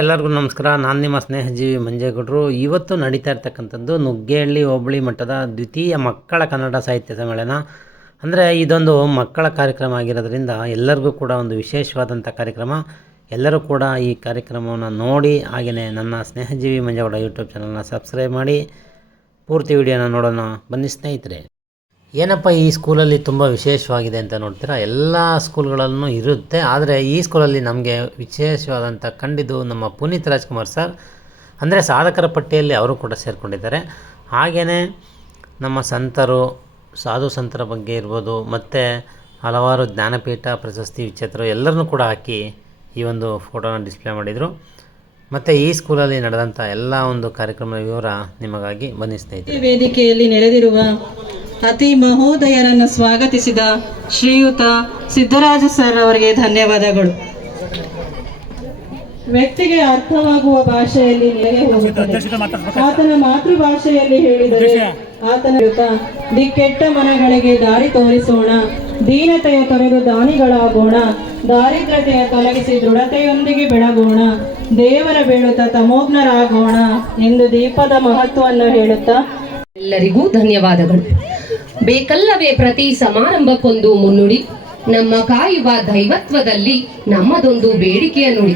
ಎಲ್ಲರಿಗೂ ನಮಸ್ಕಾರ. ನಾನು ನಿಮ್ಮ ಸ್ನೇಹಜೀವಿ ಮಂಜೇಗೌಡರು. ಇವತ್ತು ನಡೀತಾ ಇರ್ತಕ್ಕಂಥದ್ದು ನುಗ್ಗೇಹಳ್ಳಿ ಹೋಬಳಿ ಮಟ್ಟದ ದ್ವಿತೀಯ ಮಕ್ಕಳ ಕನ್ನಡ ಸಾಹಿತ್ಯ ಸಮ್ಮೇಳನ. ಅಂದರೆ ಇದೊಂದು ಮಕ್ಕಳ ಕಾರ್ಯಕ್ರಮ ಆಗಿರೋದ್ರಿಂದ ಎಲ್ಲರಿಗೂ ಕೂಡ ಒಂದು ವಿಶೇಷವಾದಂಥ ಕಾರ್ಯಕ್ರಮ. ಎಲ್ಲರೂ ಕೂಡ ಈ ಕಾರ್ಯಕ್ರಮವನ್ನು ನೋಡಿ ಹಾಗೆಯೇ ನನ್ನ ಸ್ನೇಹಜೀವಿ ಮಂಜಗೌಡ ಯೂಟ್ಯೂಬ್ ಚಾನಲ್ನ ಸಬ್ಸ್ಕ್ರೈಬ್ ಮಾಡಿ ಪೂರ್ತಿ ವಿಡಿಯೋನ ನೋಡೋಣ. ಬನ್ನಿ ಸ್ನೇಹಿತರೆ, ಏನಪ್ಪ ಈ ಸ್ಕೂಲಲ್ಲಿ ತುಂಬ ವಿಶೇಷವಾಗಿದೆ ಅಂತ ನೋಡ್ತೀರಾ? ಎಲ್ಲ ಸ್ಕೂಲ್ಗಳಲ್ಲೂ ಇರುತ್ತೆ, ಆದರೆ ಈ ಸ್ಕೂಲಲ್ಲಿ ನಮಗೆ ವಿಶೇಷವಾದಂಥ ಕಂಡಿದ್ದು ನಮ್ಮ ಪುನೀತ್ ರಾಜ್ಕುಮಾರ್ ಸರ್, ಅಂದರೆ ಸಾಧಕರ ಪಟ್ಟಿಯಲ್ಲಿ ಅವರು ಕೂಡ ಸೇರಿಕೊಂಡಿದ್ದಾರೆ. ಹಾಗೆಯೇ ನಮ್ಮ ಸಂತರು, ಸಾಧು ಸಂತರ ಬಗ್ಗೆ ಇರ್ಬೋದು, ಮತ್ತು ಹಲವಾರು ಜ್ಞಾನಪೀಠ, ಪ್ರಶಸ್ತಿ ವಿಚೇತರು ಎಲ್ಲರನ್ನೂ ಕೂಡ ಹಾಕಿ ಈ ಒಂದು ಫೋಟೋನ ಡಿಸ್ಪ್ಲೇ ಮಾಡಿದರು. ಮತ್ತು ಈ ಸ್ಕೂಲಲ್ಲಿ ನಡೆದಂಥ ಎಲ್ಲ ಒಂದು ಕಾರ್ಯಕ್ರಮದ ವಿವರ ನಿಮಗಾಗಿ ಬನ್ನಿ ಸ್ನೇಹಿತರೆ. ವೇದಿಕೆಯಲ್ಲಿ ನೆರೆದಿರುವ ಅತಿ ಮಹೋದಯರನ್ನು ಸ್ವಾಗತಿಸಿದ ಶ್ರೀಯುತ ಸಿದ್ದರಾಜ ಸರ್ ಅವರಿಗೆ ಧನ್ಯವಾದಗಳು. ವ್ಯಕ್ತಿಗೆ ಅರ್ಥವಾಗುವ ಭಾಷೆಯಲ್ಲಿ ನೆಲೆ ಹೋಗುತ್ತದೆ. ಆತನ ಮಾತೃಭಾಷೆಯಲ್ಲಿ ಹೇಳಿದರೆ ಆತನ ದಿ ಕೆಟ್ಟ ಮನಗಳಿಗೆ ದಾರಿ ತೋರಿಸೋಣ. ದೀನತೆಯ ತೊರೆದು ದಾನಿಗಳಾಗೋಣ. ದಾರಿದ್ರ್ಯತೆಯ ತೊಲಗಿಸಿ ದೃಢತೆಯೊಂದಿಗೆ ಬೆಳಗೋಣ. ದೇವರ ಬೀಳುತ್ತ ತಮೋಗ್ನರಾಗೋಣ ಎಂದು ದೀಪದ ಮಹತ್ವವನ್ನು ಹೇಳುತ್ತಾ ಎಲ್ಲರಿಗೂ ಧನ್ಯವಾದಗಳು. ಬೇಕಲ್ಲವೇ ಪ್ರತಿ ಸಮಾರಂಭಕ್ಕೊಂದು ಮುನ್ನುಡಿ. ನಮ್ಮ ಕಾಯುವ ದೈವತ್ವದಲ್ಲಿ ನಮ್ಮದೊಂದು ಬೇಡಿಕೆಯ ನುಡಿ.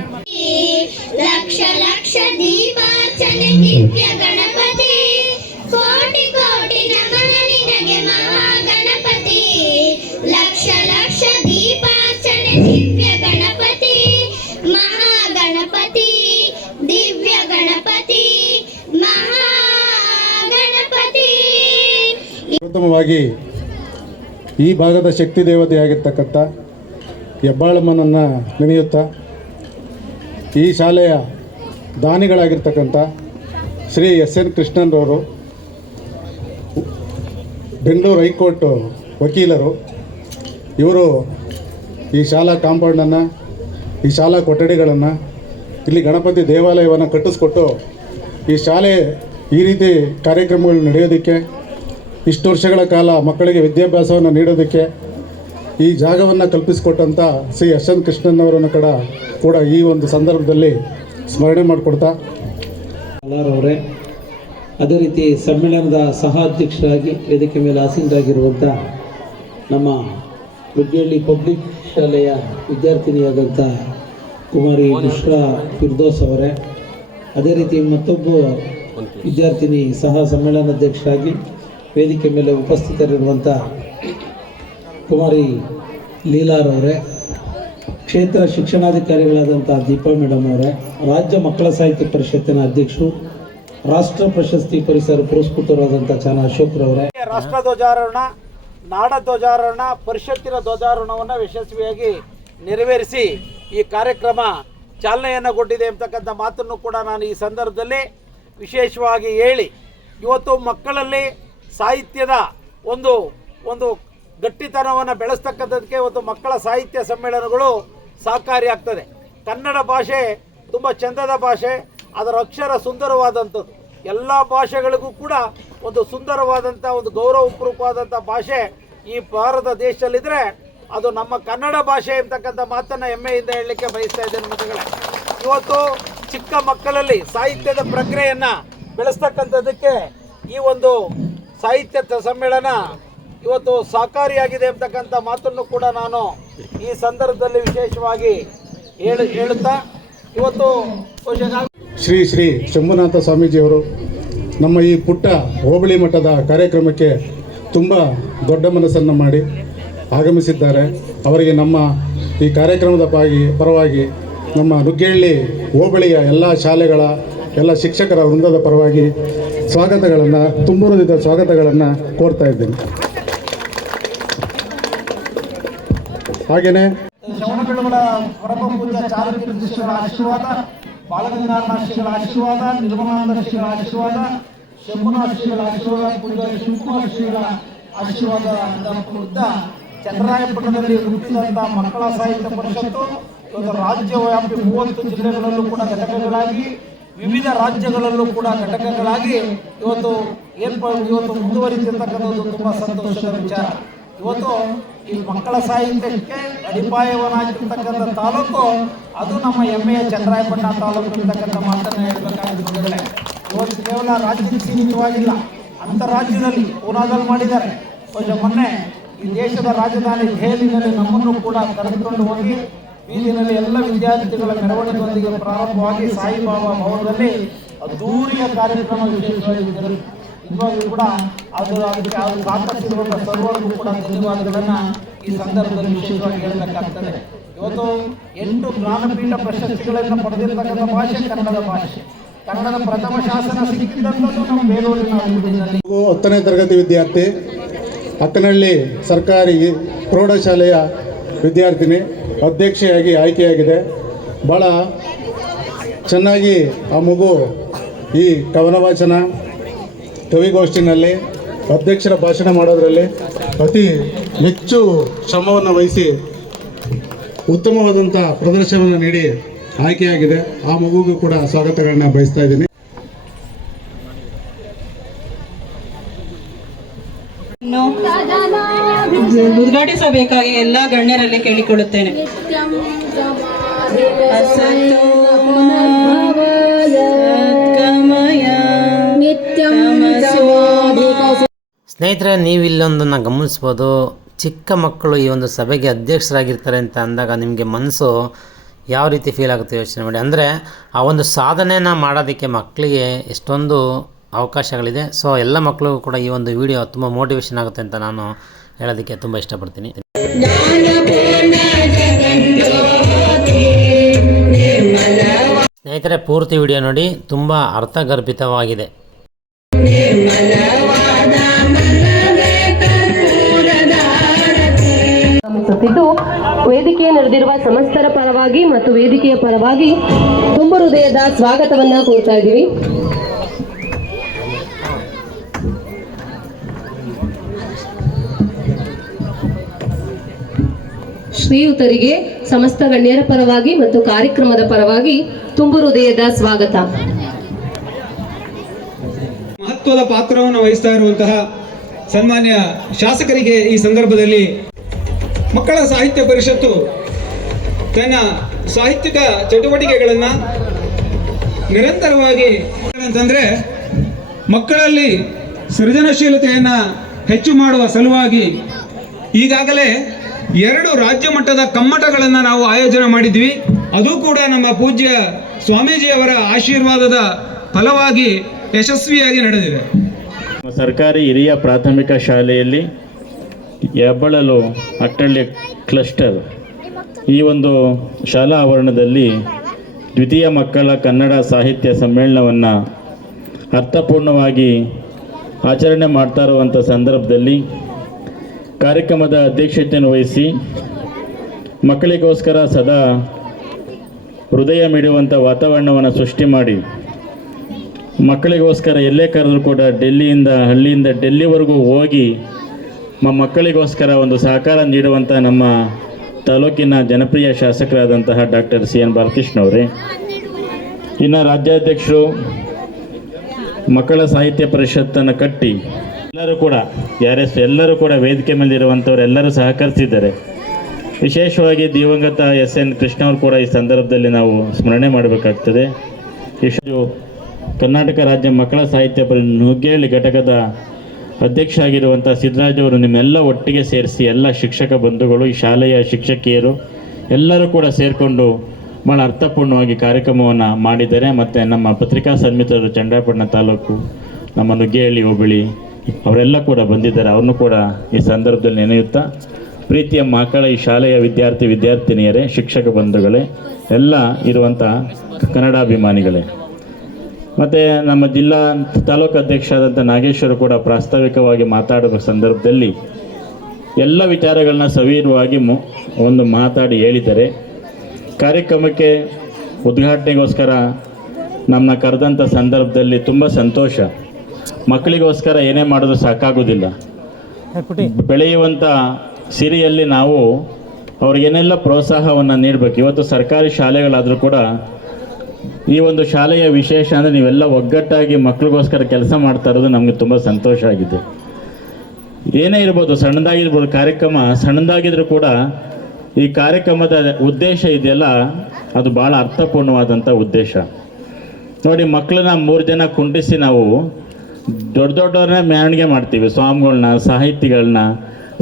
ಲಕ್ಷ ಲಕ್ಷ ದೀಪಾರ್ಚನೆ ಪ್ರಥಮವಾಗಿ ಈ ಭಾಗದ ಶಕ್ತಿ ದೇವತೆಯಾಗಿರ್ತಕ್ಕಂಥ ಹೆಬ್ಬಾಳಮ್ಮನನ್ನು ನೆನೆಯುತ್ತಾ ಈ ಶಾಲೆಯ ದಾನಿಗಳಾಗಿರ್ತಕ್ಕಂಥ ಶ್ರೀ ಎಸ್ ಎನ್ ಕೃಷ್ಣನ್ರವರು, ಬೆಂಗಳೂರು ಹೈಕೋರ್ಟ್ ವಕೀಲರು, ಇವರು ಈ ಶಾಲಾ ಕಾಂಪೌಂಡನ್ನು, ಈ ಶಾಲಾ ಕೊಠಡಿಗಳನ್ನು, ಇಲ್ಲಿ ಗಣಪತಿ ದೇವಾಲಯವನ್ನು ಕಟ್ಟಿಸ್ಕೊಟ್ಟು ಈ ಶಾಲೆ ಈ ರೀತಿ ಕಾರ್ಯಕ್ರಮಗಳು ನಡೆಯೋದಕ್ಕೆ ಇಷ್ಟು ವರ್ಷಗಳ ಕಾಲ ಮಕ್ಕಳಿಗೆ ವಿದ್ಯಾಭ್ಯಾಸವನ್ನು ನೀಡೋದಕ್ಕೆ ಈ ಜಾಗವನ್ನು ಕಲ್ಪಿಸಿಕೊಟ್ಟಂಥ ಶ್ರೀ ಕೃಷ್ಣನ್ ಅವರನ್ನು ಕೂಡ ಈ ಒಂದು ಸಂದರ್ಭದಲ್ಲಿ ಸ್ಮರಣೆ ಮಾಡಿಕೊಡ್ತಾ. ಅವರೇ, ಅದೇ ರೀತಿ ಸಮ್ಮೇಳನದ ಸಹ ಅಧ್ಯಕ್ಷರಾಗಿ ವೇದಿಕೆ ಮೇಲೆ ಆಸೀನರಾಗಿರುವಂಥ ನಮ್ಮ ರುಗ್ಗಳ್ಳಿ ಪಬ್ಲಿಕ್ ಶಾಲೆಯ ವಿದ್ಯಾರ್ಥಿನಿಯಾದಂಥ ಕುಮಾರಿ ಮಿಶ್ರಾ ಫಿರ್ದೋಸ್ ಅವರೇ, ಅದೇ ರೀತಿ ಮತ್ತೊಬ್ಬ ವಿದ್ಯಾರ್ಥಿನಿ ಸಹ ಸಮ್ಮೇಳನಾಧ್ಯಕ್ಷರಾಗಿ ವೇದಿಕೆ ಮೇಲೆ ಉಪಸ್ಥಿತರಿರುವಂಥ ಕುಮಾರಿ ಲೀಲಾರವರೇ, ಕ್ಷೇತ್ರ ಶಿಕ್ಷಣಾಧಿಕಾರಿಗಳಾದಂಥ ದೀಪಾ ಮೇಡಮ್ ಅವರೇ, ರಾಜ್ಯ ಮಕ್ಕಳ ಸಾಹಿತ್ಯ ಪರಿಷತ್ತಿನ ಅಧ್ಯಕ್ಷರು, ರಾಷ್ಟ್ರ ಪ್ರಶಸ್ತಿ ಪರಿಸರ ಪುರಸ್ಕೃತರಾದಂಥ ಚಾನ ಅಶೋಕ್ರವರೇ ರಾಷ್ಟ್ರ ಧ್ವಜಾರೋಹಣ, ನಾಡ ಧ್ವಜಾರೋಹಣ, ಪರಿಷತ್ತಿನ ಧ್ವಜಾರೋಹಣವನ್ನು ಯಶಸ್ವಿಯಾಗಿ ನೆರವೇರಿಸಿ ಈ ಕಾರ್ಯಕ್ರಮ ಚಾಲನೆಯನ್ನು ಕೊಟ್ಟಿದೆ ಎಂಬತಕ್ಕಂಥ ಮಾತನ್ನು ಕೂಡ ನಾನು ಈ ಸಂದರ್ಭದಲ್ಲಿ ವಿಶೇಷವಾಗಿ ಹೇಳಿ, ಇವತ್ತು ಮಕ್ಕಳಲ್ಲಿ ಸಾಹಿತ್ಯದ ಒಂದು ಒಂದು ಗಟ್ಟಿತನವನ್ನು ಬೆಳೆಸ್ತಕ್ಕಂಥದ್ದಕ್ಕೆ ಒಂದು ಮಕ್ಕಳ ಸಾಹಿತ್ಯ ಸಮ್ಮೇಳನಗಳು ಸಹಕಾರಿಯಾಗ್ತದೆ ಕನ್ನಡ ಭಾಷೆ ತುಂಬ ಚಂದದ ಭಾಷೆ, ಅದರ ಅಕ್ಷರ ಸುಂದರವಾದಂಥದ್ದು. ಎಲ್ಲ ಭಾಷೆಗಳಿಗೂ ಕೂಡ ಒಂದು ಸುಂದರವಾದಂಥ, ಒಂದು ಗೌರವಪೂರ್ವಕವಾದಂಥ ಭಾಷೆ ಈ ಭಾರತ ದೇಶದಲ್ಲಿದ್ದರೆ ಅದು ನಮ್ಮ ಕನ್ನಡ ಭಾಷೆ ಅಂತಕ್ಕಂಥ ಮಾತನ್ನು ಹೆಮ್ಮೆಯಿಂದ ಹೇಳಲಿಕ್ಕೆ ಬಯಸ್ತಾ ಇದ್ದೇನೆ ಮತಗಳೇ ಇವತ್ತು ಚಿಕ್ಕ ಮಕ್ಕಳಲ್ಲಿ ಸಾಹಿತ್ಯದ ಪ್ರಕ್ರಿಯೆಯನ್ನು ಬೆಳೆಸ್ತಕ್ಕಂಥದ್ದಕ್ಕೆ ಈ ಒಂದು ಸಾಹಿತ್ಯ ಸಮ್ಮೇಳನ ಇವತ್ತು ಸಹಕಾರಿಯಾಗಿದೆ ಅಂತಕ್ಕಂಥ ಮಾತನ್ನು ಕೂಡ ನಾನು ಈ ಸಂದರ್ಭದಲ್ಲಿ ವಿಶೇಷವಾಗಿ ಹೇಳ, ಹೇಳುತ್ತಾ, ಇವತ್ತು ಶ್ರೀ ಶ್ರೀ ಶಂಭುನಾಥ ಸ್ವಾಮೀಜಿಯವರು ನಮ್ಮ ಈ ಪುಟ್ಟ ಹೋಬಳಿ ಮಟ್ಟದ ಕಾರ್ಯಕ್ರಮಕ್ಕೆ ತುಂಬ ದೊಡ್ಡ ಮನಸ್ಸನ್ನು ಮಾಡಿ ಆಗಮಿಸಿದ್ದಾರೆ. ಅವರಿಗೆ ನಮ್ಮ ಈ ಕಾರ್ಯಕ್ರಮದ ಪಾಗಿ, ಪರವಾಗಿ ನಮ್ಮ ನುಗ್ಗೇಳ್ಳಿ ಹೋಬಳಿಯ ಎಲ್ಲ ಶಾಲೆಗಳ ಎಲ್ಲ ಶಿಕ್ಷಕರ ವೃಂದದ ಪರವಾಗಿ ಸ್ವಾಗತಗಳನ್ನು ತುಂಬುರದಿದ್ದ ಸ್ವಾಗತಗಳನ್ನು ಕೋರ್ತಾ ಇದ್ದೇನೆ. ಹಾಗೆಯೇ ಶ್ರವಣಬೆಳಗೊಳ ಪೂಜ್ಯ ಚಾಲಕಿ ಶ್ರೀಗಳ ಆಶೀರ್ವಾದ, ಬಾಲಗಂಗಾಧರ ಶ್ರೀಗಳ ಆಶೀರ್ವಾದ, ನಿರ್ಮಲಾನಂದ ಶ್ರೀಗಳ ಆಶೀರ್ವಾದ, ಶಂಭುನಾಥ ಶ್ರೀಗಳ ಆಶೀರ್ವಾದ ಪೂಜ್ಯ ಶಿವಕುಮಾರ ಶ್ರೀಗಳ ಆಶೀರ್ವಾದ ಅಂತ ಚಂದ್ರಾಯಪಟ್ಟಣದಲ್ಲಿ ಹುಟ್ಟಿದಂಥ ಮಕ್ಕಳ ಸಾಹಿತ್ಯ ಪರಿಷತ್ತು ರಾಜ್ಯವ್ಯಾಪಿ ಮೂವತ್ತು ಜಿಲ್ಲೆಗಳಲ್ಲೂ ಕೂಡ ಘಟಕಗಳಾಗಿ ವಿವಿಧ ರಾಜ್ಯಗಳಲ್ಲೂ ಕೂಡ ಘಟಕಗಳಾಗಿ ಇವತ್ತು ಏನು ಇವತ್ತು ಮುಂದುವರಿತಿರ್ತಕ್ಕಂಥದ್ದು ತುಂಬ ಸಂತೋಷದ ವಿಚಾರ. ಇವತ್ತು ಈ ಮಕ್ಕಳ ಸಾಹಿತ್ಯಕ್ಕೆ ಅಡಿಪಾಯವನ್ನಾಗಿರ್ತಕ್ಕಂಥ ತಾಲೂಕು, ಅದು ನಮ್ಮ ಹೆಮ್ಮೆಯ ಚಂದ್ರಾಯಪಟ್ಟಣ ತಾಲೂಕು ಇರ್ತಕ್ಕಂಥ ಮಾತನ್ನು ಹೇಳ್ಬೇಕಾಗಿದೆ ಇವತ್ತು ಕೇವಲ ರಾಜ್ಯಕ್ಕೆ ಸೀಮಿತವಾಗಿಲ್ಲ ಅಂತರಾಜ್ಯದಲ್ಲಿ ಪೂನಾದಲ್ಲಿ ಮಾಡಿದ್ದಾರೆ. ಮೊನ್ನೆ ಈ ದೇಶದ ರಾಜಧಾನಿ ದೆಹಲಿನಲ್ಲಿ ನಮ್ಮನ್ನು ಕೂಡ ಕರೆದುಕೊಂಡು ಹೋಗಿ ಬೀದಿನಲ್ಲಿ ಎಲ್ಲ ವಿದ್ಯಾರ್ಥಿಗಳ ಮೆರವಣಿಗೆಯೊಂದಿಗೆ ಪ್ರಾರಂಭವಾಗಿ ಸಾಯಿಬಾಬಾ ಭವನದಲ್ಲಿ ಅದ್ದೂರಿಯ ಕಾರ್ಯಕ್ರಮ ವಿಶೇಷವಾಗಿದ್ದರು ನಿಜವಾಗಿಯೂ ಕೂಡ ಅದು ಅದಕ್ಕೆ ಅದು ಸರ್ವರಿಗೂ ಕೂಡ ಈ ಸಂದರ್ಭದಲ್ಲಿ ವಿಶೇಷವಾಗಿ ಹೇಳಬೇಕಾಗ್ತದೆ. ಇವತ್ತು ಎಂಟು ಜ್ಞಾನಪೀಠ ಪ್ರಶಸ್ತಿಗಳನ್ನು ಪಡೆದಿರ್ತಕ್ಕಂಥ ಭಾಷೆ ಕನ್ನಡದ ಭಾಷೆ. ಕನ್ನಡದ ಪ್ರಥಮ ಶಾಸನ ಸಿಕ್ಕಿದಂಥದ್ದು ನಮ್ಮ ಬೇಲೂರಿನ ಹತ್ತನೇ ತರಗತಿ ವಿದ್ಯಾರ್ಥಿ ಅಕ್ಕನಹಳ್ಳಿ ಸರ್ಕಾರಿ ಪ್ರೌಢಶಾಲೆಯ ವಿದ್ಯಾರ್ಥಿನಿ ಅಧ್ಯಕ್ಷೆಯಾಗಿ ಆಯ್ಕೆಯಾಗಿದೆ. ಭಾಳ ಚೆನ್ನಾಗಿ ಆ ಮಗು ಈ ಕವನ ವಾಚನ ಕವಿಗೋಷ್ಠಿನಲ್ಲಿ ಅಧ್ಯಕ್ಷರ ಭಾಷಣ ಮಾಡೋದರಲ್ಲಿ ಅತಿ ಹೆಚ್ಚು ಶ್ರಮವನ್ನು ವಹಿಸಿ ಉತ್ತಮವಾದಂಥ ಪ್ರದರ್ಶನವನ್ನು ನೀಡಿ ಆಯ್ಕೆಯಾಗಿದೆ. ಆ ಮಗುಗೂ ಕೂಡ ಸ್ವಾಗತಗಳನ್ನ ಬಯಸ್ತಾ ಇದ್ದೀನಿ ಇನ್ನು ಉದ್ಘಾಟಿಸಬೇಕಾಗಿ ಎಲ್ಲ ಗಣ್ಯರಲ್ಲಿ ಕೇಳಿಕೊಳ್ಳುತ್ತೇನೆ. ಸ್ನೇಹಿತರೆ ನೀವು ಇಲ್ಲೊಂದನ್ನು ಗಮನಿಸ್ಬೋದು. ಚಿಕ್ಕ ಮಕ್ಕಳು ಈ ಒಂದು ಸಭೆಗೆ ಅಧ್ಯಕ್ಷರಾಗಿರ್ತಾರೆ ಅಂತ ಅಂದಾಗ ನಿಮಗೆ ಮನಸ್ಸು ಯಾವ ರೀತಿ ಫೀಲ್ ಆಗುತ್ತೆ ಯೋಚನೆ ಮಾಡಿ? ಅಂದರೆ ಆ ಒಂದು ಸಾಧನೆನ ಮಾಡೋದಕ್ಕೆ ಮಕ್ಕಳಿಗೆ ಎಷ್ಟೊಂದು ಅವಕಾಶಗಳಿದೆ. ಸೊ ಎಲ್ಲ ಮಕ್ಕಳಿಗೂ ಕೂಡ ಈ ಒಂದು ವಿಡಿಯೋ ತುಂಬ ಮೋಟಿವೇಶನ್ ಆಗುತ್ತೆ ಅಂತ ನಾನು ಹೇಳೋದಕ್ಕೆ ತುಂಬ ಇಷ್ಟಪಡ್ತೀನಿ. ಸ್ನೇಹಿತರೆ, ಪೂರ್ತಿ ವಿಡಿಯೋ ನೋಡಿ, ತುಂಬ ಅರ್ಥಗರ್ಭಿತವಾಗಿದೆ. ವೇದಿಕೆ ನಡೆದಿರುವ ಸಮಸ್ತರ ಪರವಾಗಿ ಮತ್ತು ವೇದಿಕೆಯ ಪರವಾಗಿ ತುಂಬ ಹೃದಯದ ಸ್ವಾಗತವನ್ನ ಕೋರ್ತಾ ಇದ್ದೀವಿ. ಶ್ರೀಯುತರಿಗೆ ಸಮಸ್ತ ಗಣ್ಯರ ಪರವಾಗಿ ಮತ್ತು ಕಾರ್ಯಕ್ರಮದ ಪರವಾಗಿ ತುಂಬು ಹೃದಯದ ಸ್ವಾಗತ. ಮಹತ್ವದ ಪಾತ್ರವನ್ನು ವಹಿಸ್ತಾ ಇರುವಂತಹ ಸನ್ಮಾನ್ಯ ಶಾಸಕರಿಗೆ ಈ ಸಂದರ್ಭದಲ್ಲಿ ಮಕ್ಕಳ ಸಾಹಿತ್ಯ ಪರಿಷತ್ತು ತನ್ನ ಸಾಹಿತ್ಯಿಕ ಚಟುವಟಿಕೆಗಳನ್ನು ನಿರಂತರವಾಗಿ ಅಂತಂದ್ರೆ ಮಕ್ಕಳಲ್ಲಿ ಸೃಜನಶೀಲತೆಯನ್ನು ಹೆಚ್ಚು ಮಾಡುವ ಸಲುವಾಗಿ ಈಗಾಗಲೇ ಎರಡು ರಾಜ್ಯ ಮಟ್ಟದ ಕಮ್ಮಟಗಳನ್ನು ನಾವು ಆಯೋಜನೆ ಮಾಡಿದ್ವಿ. ಅದು ಕೂಡ ನಮ್ಮ ಪೂಜ್ಯ ಸ್ವಾಮೀಜಿಯವರ ಆಶೀರ್ವಾದದ ಫಲವಾಗಿ ಯಶಸ್ವಿಯಾಗಿ ನಡೆದಿದೆ. ಸರ್ಕಾರಿ ಹಿರಿಯ ಪ್ರಾಥಮಿಕ ಶಾಲೆಯಲ್ಲಿ ಹೆಬ್ಬಳಲು ಅಟ್ಟಳ್ಳಿ ಕ್ಲಸ್ಟರ್ ಈ ಒಂದು ಶಾಲಾ ಆವರಣದಲ್ಲಿ ದ್ವಿತೀಯ ಮಕ್ಕಳ ಕನ್ನಡ ಸಾಹಿತ್ಯ ಸಮ್ಮೇಳನವನ್ನು ಅರ್ಥಪೂರ್ಣವಾಗಿ ಆಚರಣೆ ಮಾಡ್ತಾ ಇರುವಂಥ ಸಂದರ್ಭದಲ್ಲಿ ಕಾರ್ಯಕ್ರಮದ ಅಧ್ಯಕ್ಷತೆಯನ್ನು ವಹಿಸಿ ಮಕ್ಕಳಿಗೋಸ್ಕರ ಸದಾ ಹೃದಯ ಮಿಡುವಂಥ ವಾತಾವರಣವನ್ನು ಸೃಷ್ಟಿ ಮಾಡಿ ಮಕ್ಕಳಿಗೋಸ್ಕರ ಎಲ್ಲೇ ಕರೆದರೂ ಕೂಡ ಡೆಲ್ಲಿಯಿಂದ, ಹಳ್ಳಿಯಿಂದ ಡೆಲ್ಲಿವರೆಗೂ ಹೋಗಿ ಮ ಮಕ್ಕಳಿಗೋಸ್ಕರ ಒಂದು ಸಹಕಾರ ನೀಡುವಂಥ ನಮ್ಮ ತಾಲೂಕಿನ ಜನಪ್ರಿಯ ಶಾಸಕರಾದಂತಹ ಡಾಕ್ಟರ್ ಸಿ ಎನ್ ಬಾಲಕೃಷ್ಣವರೇ ಇನ್ನು ರಾಜ್ಯಾಧ್ಯಕ್ಷರು ಮಕ್ಕಳ ಸಾಹಿತ್ಯ ಪರಿಷತ್ತನ್ನು ಕಟ್ಟಿ ಎಲ್ಲರೂ ಕೂಡ ಯಾರೆಸ್ ಎಲ್ಲರೂ ಕೂಡ ವೇದಿಕೆ ಮೇಲಿರುವಂಥವ್ರು ಎಲ್ಲರೂ ಸಹಕರಿಸಿದ್ದಾರೆ. ವಿಶೇಷವಾಗಿ ದಿವಂಗತ ಎಸ್ ಎನ್ ಕೃಷ್ಣ ಅವರು ಕೂಡ ಈ ಸಂದರ್ಭದಲ್ಲಿ ನಾವು ಸ್ಮರಣೆ ಮಾಡಬೇಕಾಗ್ತದೆ. ಇಷ್ಟು ಕರ್ನಾಟಕ ರಾಜ್ಯ ಮಕ್ಕಳ ಸಾಹಿತ್ಯ ಪರಿ ನುಗ್ಗೇಳಿ ಘಟಕದ ಅಧ್ಯಕ್ಷ ಆಗಿರುವಂಥ ಸಿದ್ದರಾಜ್ ಅವರು ನಿಮ್ಮೆಲ್ಲ ಒಟ್ಟಿಗೆ ಸೇರಿಸಿ ಎಲ್ಲ ಶಿಕ್ಷಕ ಬಂಧುಗಳು, ಈ ಶಾಲೆಯ ಶಿಕ್ಷಕಿಯರು ಎಲ್ಲರೂ ಕೂಡ ಸೇರಿಕೊಂಡು ಭಾಳ ಅರ್ಥಪೂರ್ಣವಾಗಿ ಕಾರ್ಯಕ್ರಮವನ್ನು ಮಾಡಿದ್ದಾರೆ. ಮತ್ತು ನಮ್ಮ ಪತ್ರಿಕಾ ಸನ್ಮಿತರು ಚಂಡಾಪಟ್ಟಣ ತಾಲೂಕು, ನಮ್ಮ ನುಗ್ಗೇಹಳ್ಳಿ ಹೋಬಳಿ ಅವರೆಲ್ಲ ಕೂಡ ಬಂದಿದ್ದಾರೆ. ಅವ್ರನ್ನೂ ಕೂಡ ಈ ಸಂದರ್ಭದಲ್ಲಿ ನೆನೆಯುತ್ತಾ ಪ್ರೀತಿಯ ಮಕ್ಕಳ ಈ ಶಾಲೆಯ ವಿದ್ಯಾರ್ಥಿ ವಿದ್ಯಾರ್ಥಿನಿಯರೇ, ಶಿಕ್ಷಕ ಬಂಧುಗಳೇ, ಎಲ್ಲ ಇರುವಂಥ ಕನ್ನಡಾಭಿಮಾನಿಗಳೇ. ಮತ್ತು ನಮ್ಮ ಜಿಲ್ಲಾ ತಾಲೂಕು ಅಧ್ಯಕ್ಷರಾದಂಥ ನಾಗೇಶ್ವರು ಕೂಡ ಪ್ರಾಸ್ತಾವಿಕವಾಗಿ ಮಾತಾಡುವ ಸಂದರ್ಭದಲ್ಲಿ ಎಲ್ಲ ವಿಚಾರಗಳನ್ನ ಸವಿರವಾಗಿ ಒಂದು ಮಾತಾಡಿ ಹೇಳಿದ್ದಾರೆ ಕಾರ್ಯಕ್ರಮಕ್ಕೆ ಉದ್ಘಾಟನೆಗೋಸ್ಕರ ನಮ್ಮನ್ನ ಕರೆದಂಥ ಸಂದರ್ಭದಲ್ಲಿ ತುಂಬ ಸಂತೋಷ. ಮಕ್ಕಳಿಗೋಸ್ಕರ ಏನೇ ಮಾಡೋದು ಸಾಕಾಗೋದಿಲ್ಲ. ಬೆಳೆಯುವಂಥ ಸಿರಿಯಲ್ಲಿ ನಾವು ಅವ್ರಿಗೇನೆಲ್ಲ ಪ್ರೋತ್ಸಾಹವನ್ನು ನೀಡಬೇಕು. ಇವತ್ತು ಸರ್ಕಾರಿ ಶಾಲೆಗಳಾದರೂ ಕೂಡ ಈ ಒಂದು ಶಾಲೆಯ ವಿಶೇಷ ಅಂದರೆ ನೀವೆಲ್ಲ ಒಗ್ಗಟ್ಟಾಗಿ ಮಕ್ಕಳಿಗೋಸ್ಕರ ಕೆಲಸ ಮಾಡ್ತಾ ಇರೋದು ನಮಗೆ ತುಂಬ ಸಂತೋಷ ಆಗಿದೆ. ಏನೇ ಇರ್ಬೋದು ಸಣ್ಣದಾಗಿರ್ಬೋದು ಕಾರ್ಯಕ್ರಮ ಸಣ್ಣದಾಗಿದ್ರೂ ಕೂಡ ಈ ಕಾರ್ಯಕ್ರಮದ ಉದ್ದೇಶ ಇದೆಯಲ್ಲ ಅದು ಭಾಳ ಅರ್ಥಪೂರ್ಣವಾದಂಥ ಉದ್ದೇಶ. ನೋಡಿ ಮಕ್ಕಳನ್ನ ಮೂರು ಜನ ಕುಂಡಿಸಿ ನಾವು ದೊಡ್ಡ ದೊಡ್ಡವ್ರನ್ನ ಮೆರವಣಿಗೆ ಮಾಡ್ತೀವಿ. ಸ್ವಾಮಿಗಳನ್ನ ಸಾಹಿತಿಗಳನ್ನ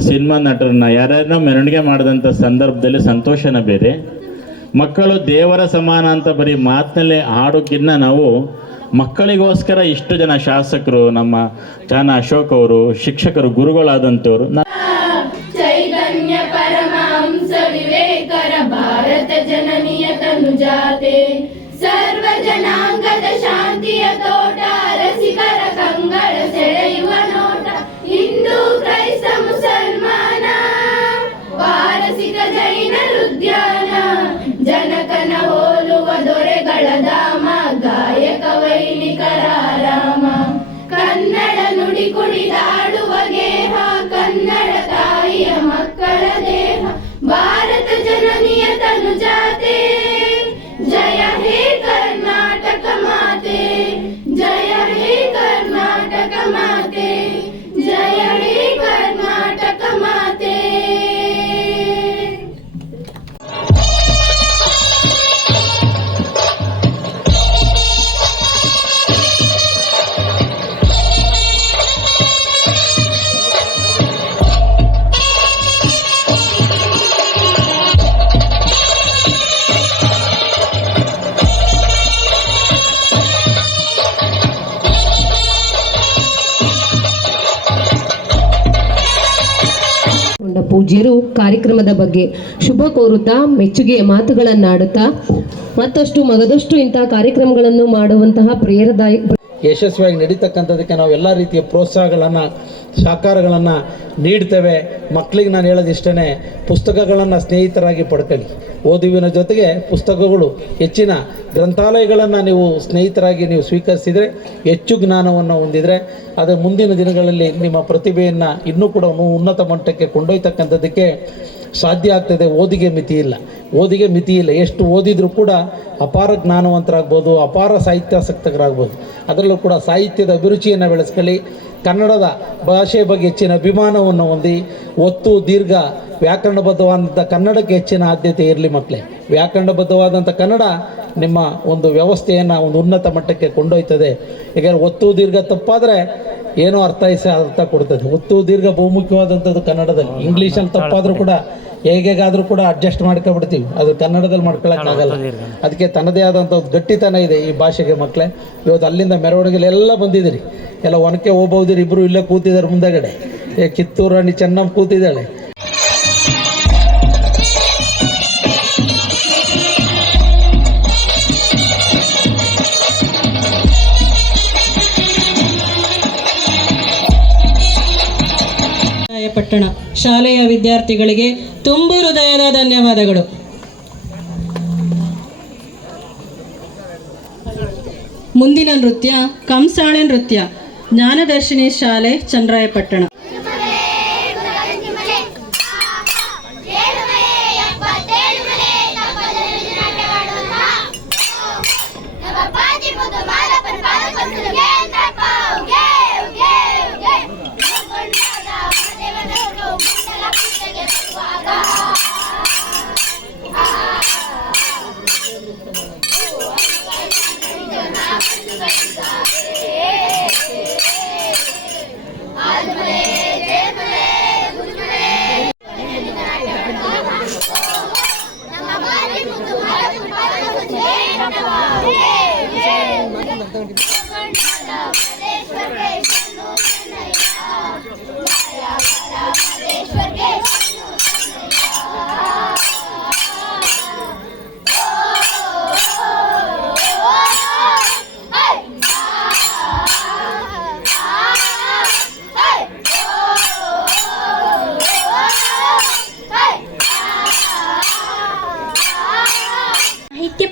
ಸಿನಿಮಾ ನಟರನ್ನ, ಯಾರ್ಯಾರನ್ನ ಮೆರವಣಿಗೆ ಮಾಡಿದಂಥ ಸಂದರ್ಭದಲ್ಲಿ ಸಂತೋಷನ ಬೇರೆ. ಮಕ್ಕಳು ದೇವರ ಸಮಾನ ಅಂತ ಬರೀ ಮಾತಿನಲ್ಲಿ ಹಾಡೋಕ್ಕಿಂತ ನಾವು ಮಕ್ಕಳಿಗೋಸ್ಕರ ಇಷ್ಟು ಜನ ಶಾಸಕರು, ನಮ್ಮ ಚಾನ ಅಶೋಕ್ ಅವರು, ಶಿಕ್ಷಕರು, ಗುರುಗಳಾದಂಥವ್ರು. ಚೈತನ್ಯ ಪರಮಹಂಸ ವಿವೇಕರ ಭಾರತ ಜನನಿಯ ಸರ್ವ ಜನಾಂಗದ ಶಾಂತಿಯ ತೋಟ ಕನ್ನಡ ನುಡಿ ಕಾರ್ಯಕ್ರಮದ ಬಗ್ಗೆ ಶುಭ ಕೋರುತ್ತಾ ಮೆಚ್ಚುಗೆಯ ಮಾತುಗಳನ್ನಾಡುತ್ತಾ ಮತ್ತಷ್ಟು ಮಗದಷ್ಟು ಇಂತಹ ಕಾರ್ಯಕ್ರಮಗಳನ್ನು ಮಾಡುವಂತಹ ಪ್ರೇರದಾಯಿ ಯಶಸ್ವಿಯಾಗಿ ನಡೀತಕ್ಕಂಥದ್ದಕ್ಕೆ ನಾವು ಎಲ್ಲ ರೀತಿಯ ಪ್ರೋತ್ಸಾಹಗಳನ್ನು ಸಹಕಾರಗಳನ್ನು ನೀಡ್ತೇವೆ. ಮಕ್ಕಳಿಗೆ ನಾನು ಹೇಳೋದು ಇಷ್ಟೇ ಪುಸ್ತಕಗಳನ್ನು ಸ್ನೇಹಿತರಾಗಿ ಪಡ್ಕೊಳ್ಳಿ. ಓದುವಿನ ಜೊತೆಗೆ ಪುಸ್ತಕಗಳು, ಹೆಚ್ಚಿನ ಗ್ರಂಥಾಲಯಗಳನ್ನು ನೀವು ಸ್ನೇಹಿತರಾಗಿ ನೀವು ಸ್ವೀಕರಿಸಿದರೆ, ಹೆಚ್ಚು ಜ್ಞಾನವನ್ನು ಹೊಂದಿದರೆ, ಅದು ಮುಂದಿನ ದಿನಗಳಲ್ಲಿ ನಿಮ್ಮ ಪ್ರತಿಭೆಯನ್ನು ಇನ್ನೂ ಕೂಡ ಉನ್ನ- ಉನ್ನತ ಮಟ್ಟಕ್ಕೆ ಕೊಂಡೊಯ್ತಕ್ಕಂಥದ್ದಕ್ಕೆ ಸಾಧ್ಯ ಆಗ್ತದೆ ಓದಿಗೆ ಮಿತಿ ಇಲ್ಲ. ಓದಿಗೆ ಮಿತಿ ಇಲ್ಲ. ಎಷ್ಟು ಓದಿದರೂ ಕೂಡ ಅಪಾರ ಜ್ಞಾನವಂತರಾಗ್ಬೋದು, ಅಪಾರ ಸಾಹಿತ್ಯಾಸಕ್ತರಾಗ್ಬೋದು. ಅದರಲ್ಲೂ ಕೂಡ ಸಾಹಿತ್ಯದ ಅಭಿರುಚಿಯನ್ನು ಬೆಳೆಸ್ಕೊಳ್ಳಿ. ಕನ್ನಡದ ಭಾಷೆಯ ಬಗ್ಗೆ ಹೆಚ್ಚಿನ ಅಭಿಮಾನವನ್ನು ಹೊಂದಿ, ಒತ್ತು, ದೀರ್ಘ, ವ್ಯಾಕರಣಬದ್ಧವಾದಂಥ ಕನ್ನಡಕ್ಕೆ ಹೆಚ್ಚಿನ ಆದ್ಯತೆ ಇರಲಿ ಮಕ್ಕಳೇ ವ್ಯಾಕರಣಬದ್ಧವಾದಂಥ ಕನ್ನಡ ನಿಮ್ಮ ಒಂದು ವ್ಯವಸ್ಥೆಯನ್ನು ಒಂದು ಉನ್ನತ ಮಟ್ಟಕ್ಕೆ ಕೊಂಡೊಯ್ತದೆ. ಯಾಕೆಂದರೆ ಒತ್ತು, ದೀರ್ಘ ತಪ್ಪಾದರೆ ಏನೋ ಅರ್ಥ ಇಸ ಅರ್ಥ ಕೊಡ್ತದೆ. ಒತ್ತು ದೀರ್ಘ ಬಹುಮುಖ್ಯವಾದಂಥದ್ದು ಕನ್ನಡದಲ್ಲಿ. ಇಂಗ್ಲೀಷಲ್ಲಿ ತಪ್ಪಾದರೂ ಕೂಡ ಹೇಗೇಗಾದರೂ ಕೂಡ ಅಡ್ಜಸ್ಟ್ ಮಾಡ್ಕೊಬಿಡ್ತೀವಿ. ಅದು ಕನ್ನಡದಲ್ಲಿ ಮಾಡ್ಕೊಳಕ್ಕಾಗಲ್ಲ ಅದಕ್ಕೆ ತನ್ನದೇ ಆದಂಥ ಒಂದು ಗಟ್ಟಿತನ ಇದೆ ಈ ಭಾಷೆಗೆ ಮಕ್ಕಳೇ. ಇವತ್ತು ಅಲ್ಲಿಂದ ಮೆರವಣಿಗೆಲಿ ಎಲ್ಲ ಬಂದಿದ್ದೀರಿ. ಎಲ್ಲ ಒನಕೆ ಹೋಗ್ಬೋದಿರಿ ಇಬ್ಬರು ಇಲ್ಲೇ ಕೂತಿದ್ದಾರೆ ಮುಂದೆಗಡೆ. ಏ ಕಿತ್ತೂರು ರಾಣಿ ಚೆನ್ನಮ್ಮ ಕೂತಿದ್ದಾಳೆ. ಪಟ್ಟಣ ಶಾಲೆಯ ವಿದ್ಯಾರ್ಥಿಗಳಿಗೆ ತುಂಬು ಹೃದಯದ ಧನ್ಯವಾದಗಳು. ಮುಂದಿನ ನೃತ್ಯ ಕಂಸಾಳೆ ನೃತ್ಯ. ಜ್ಞಾನದರ್ಶಿನಿ ಶಾಲೆ ಚಂದ್ರಾಯಪಟ್ಟಣ.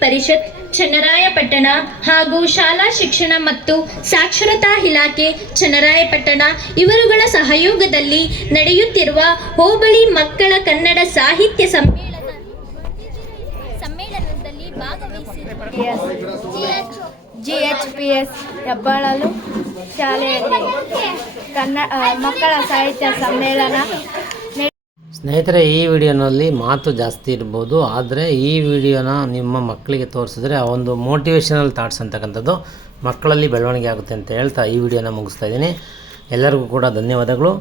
ಪರಿಷತ್, ಚನ್ನರಾಯಪಟ್ಟಣ ಹಾಗೂ ಶಾಲಾ ಶಿಕ್ಷಣ ಮತ್ತು ಸಾಕ್ಷರತಾ ಇಲಾಖೆ, ಚನ್ನರಾಯಪಟ್ಟಣ ಇವರುಗಳ ಸಹಯೋಗದಲ್ಲಿ ನಡೆಯುತ್ತಿರುವ ಹೋಬಳಿ ಮಕ್ಕಳ ಕನ್ನಡ ಸಾಹಿತ್ಯ ಸಮ್ಮೇಳನ ಸಮ್ಮೇಳನದಲ್ಲಿ ಜಿ ಎಚ್ ಪಿ ಎಸ್ ಹೆಬ್ಬಾಳಲು ಶಾಲೆಯಲ್ಲಿ ಮಕ್ಕಳ ಸಾಹಿತ್ಯ ಸಮ್ಮೇಳನ ಸ್ನೇಹಿತರೆ, ಈ ವಿಡಿಯೋನಲ್ಲಿ ಮಾತು ಜಾಸ್ತಿ ಇರ್ಬೋದು. ಆದರೆ ಈ ವಿಡಿಯೋನ ನಿಮ್ಮ ಮಕ್ಕಳಿಗೆ ತೋರಿಸಿದ್ರೆ ಆ ಒಂದು ಮೋಟಿವೇಶನಲ್ ಥಾಟ್ಸ್ ಅಂತಕ್ಕಂಥದ್ದು ಮಕ್ಕಳಲ್ಲಿ ಬೆಳವಣಿಗೆ ಆಗುತ್ತೆ ಅಂತ ಹೇಳ್ತಾ ಈ ವಿಡಿಯೋನ ಮುಗಿಸ್ತಾ ಇದ್ದೀನಿ. ಎಲ್ಲರಿಗೂ ಕೂಡ ಧನ್ಯವಾದಗಳು.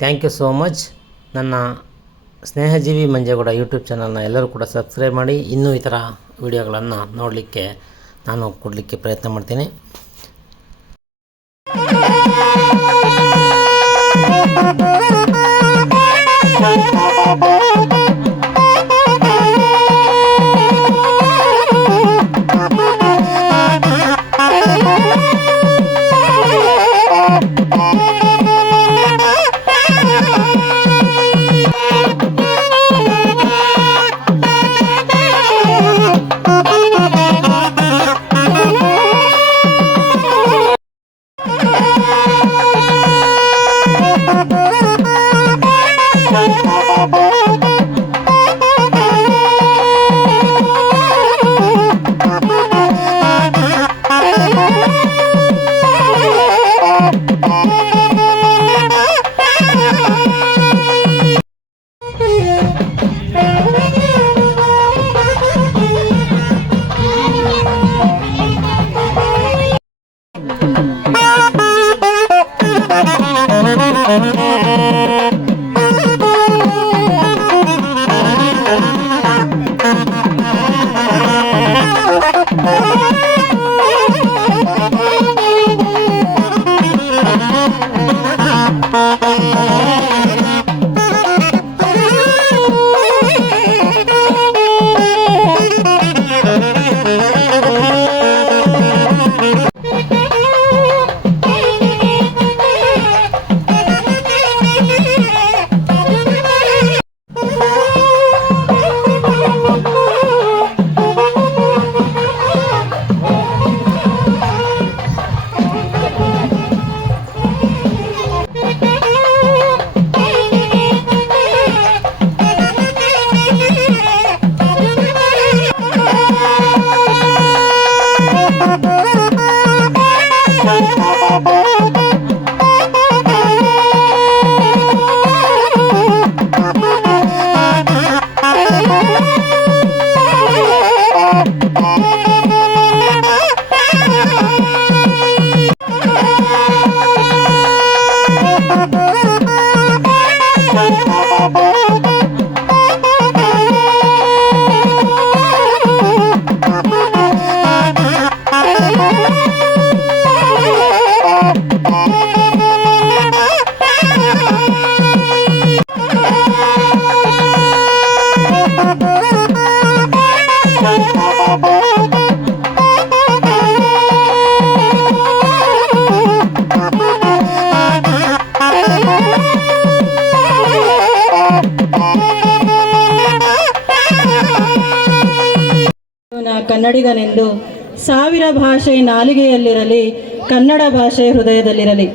ಥ್ಯಾಂಕ್ ಯು ಸೋ ಮಚ್ ನನ್ನ ಸ್ನೇಹಜೀವಿ ಮಂಜೇಗೌಡ ಯೂಟ್ಯೂಬ್ ಚಾನಲ್ನ ಎಲ್ಲರೂ ಕೂಡ ಸಬ್ಸ್ಕ್ರೈಬ್ ಮಾಡಿ, ಇನ್ನೂ ಈ ಥರ ವಿಡಿಯೋಗಳನ್ನು ನೋಡಲಿಕ್ಕೆ ನಾನು ಕೊಡಲಿಕ್ಕೆ ಪ್ರಯತ್ನ ಮಾಡ್ತೀನಿ. ನಾ Oh, ಕನ್ನಡಿಗನೆಂದು ಸಾವಿರ ಭಾಷೆ ನಾಲಿಗೆಯಲ್ಲಿರಲಿ ಕನ್ನಡ ಭಾಷೆ ಹೃದಯದಲ್ಲಿರಲಿ.